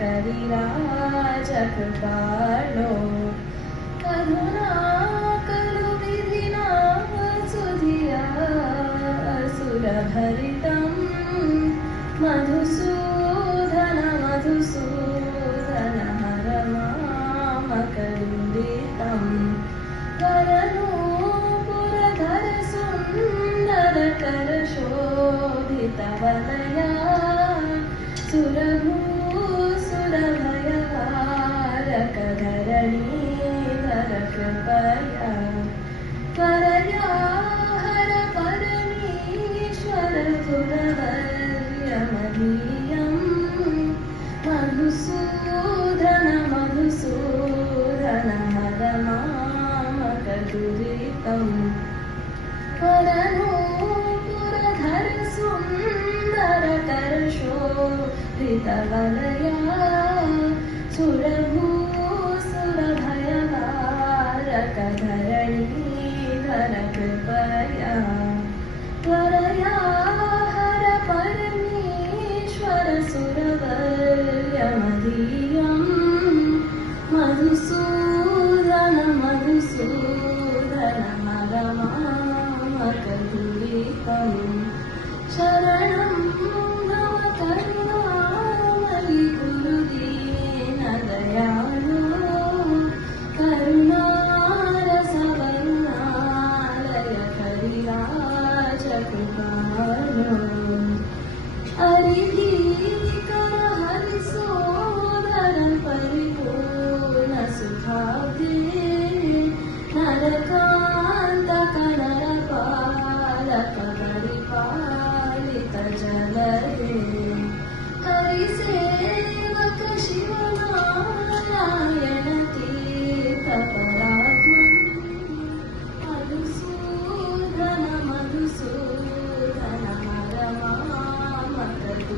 कविराज कृपालो करुणाकरु विधिना सुधिया असुरभरितं मधुसूदन मधुसूदन हर मामकरुदितं वरनूपुरधर सुन्दर कर शोभितवलया सुरभूसुरभयहारक धरणीधर कृपया परया हर परमेश्वर सुरवर्यमदीयं मधुसूदन मधुसूदन हर मामकदुरितं वरनूपुरधर सुन्दर कर शोभितवलया सुरभूसुरभयहारक धरणीधर कृपया त्वरया हर परमेश्वर सुरवर्यमदीयं मधुसूदन मधुसूदन हर मामकदुरितं शरणं भव करुणामयि गुरुदीन दयालो करुणारसवर्णालय कविराज कृपालो हरिधीकर हरिसोदर परिपूर्ण सुखाब्धे नरकान्तक नरपालक परिपालित जलदे हरिसेवक शिवनारायण तीर्थ परात्मन् मधुसूदन मधुसूदन हर मामकदुरितं